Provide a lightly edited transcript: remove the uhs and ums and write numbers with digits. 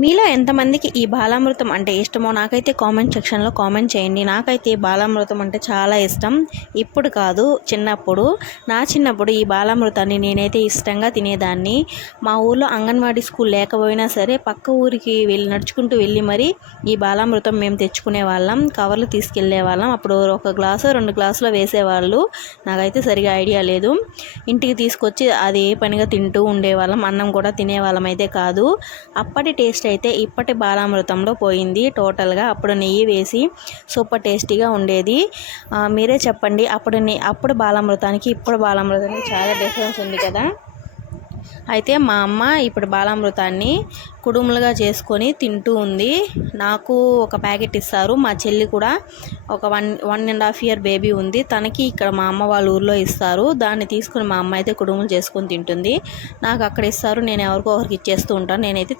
మీలో ఎంతమందికి ఈ బాలామృతం అంటే ఇష్టమో నాకైతే కామెంట్ సెక్షన్లో కామెంట్ చేయండి. నాకైతే బాలామృతం అంటే చాలా ఇష్టం. ఇప్పుడు కాదు, చిన్నప్పుడు. నా చిన్నప్పుడు ఈ బాలామృతాన్ని నేనైతే ఇష్టంగా తినేదాన్ని. మా ఊర్లో అంగన్వాడీ స్కూల్ లేకపోయినా సరే పక్క ఊరికి నడుచుకుంటూ వెళ్ళి మరి ఈ బాలామృతం మేము తెచ్చుకునే వాళ్ళం. కవర్లు తీసుకెళ్లే వాళ్ళం. అప్పుడు 1 గ్లాసు 2 గ్లాసులు వేసేవాళ్ళు. నాకైతే సరిగా ఐడియా లేదు. ఇంటికి తీసుకొచ్చి అది ఏ పనిగా తింటూ ఉండేవాళ్ళం. అన్నం కూడా తినేవాళ్ళం అయితే కాదు. అప్పటి టేస్ట్ అయితే ఇప్పటి బాలామృతంలో పోయింది టోటల్గా. అప్పుడు నెయ్యి వేసి సూపర్ టేస్టీగా ఉండేది. మీరే చెప్పండి, అప్పుడు బాలామృతానికి ఇప్పుడు బాలామృతానికి చాలా డిఫరెన్స్ ఉంది కదా. అయితే మా అమ్మ ఇప్పుడు బాలామృతాన్ని కుడుములుగా చేసుకొని తింటూ ఉంది. నాకు ఒక ప్యాకెట్ ఇస్తారు. మా చెల్లి కూడా ఒక 1.5 year బేబీ ఉంది. తనకి ఇక్కడ మా అమ్మ వాళ్ళ ఊర్లో ఇస్తారు. దాన్ని తీసుకుని మా అమ్మ అయితే కుడుములు చేసుకొని తింటుంది. నాకు అక్కడ ఇస్తారు, నేను ఎవరికో ఒకరికి ఇచ్చేస్తూ ఉంటాను. నేనైతే